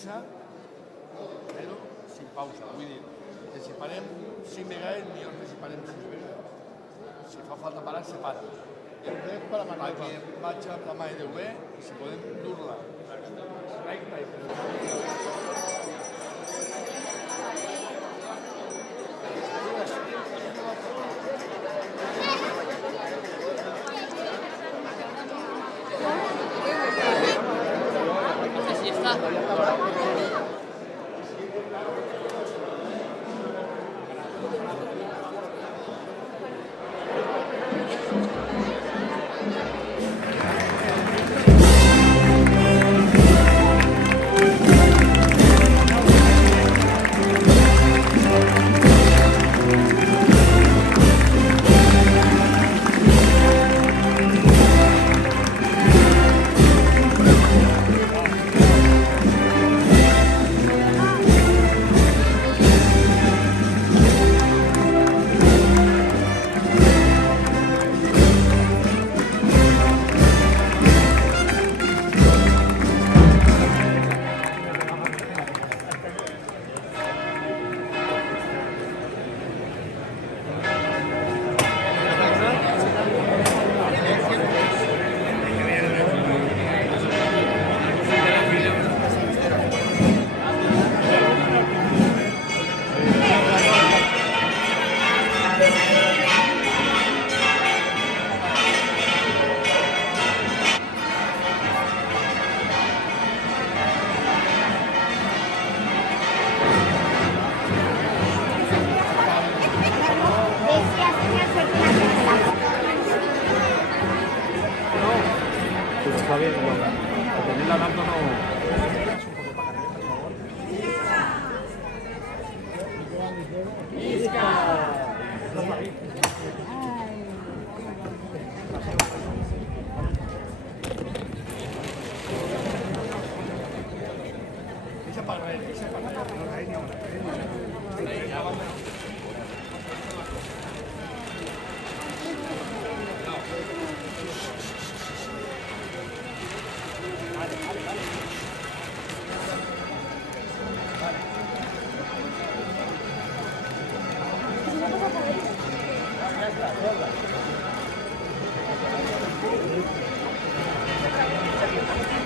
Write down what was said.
prisa, però sin pausa. Vull dir, que si parem 5 vegades, millor que si parem 6 vegades. Si fa falta parar, se para. Perquè vaig amb la mà de Déu bé i si podem dur-la recta i Así está. Está bien, porque tenerla tanto no... Gracias.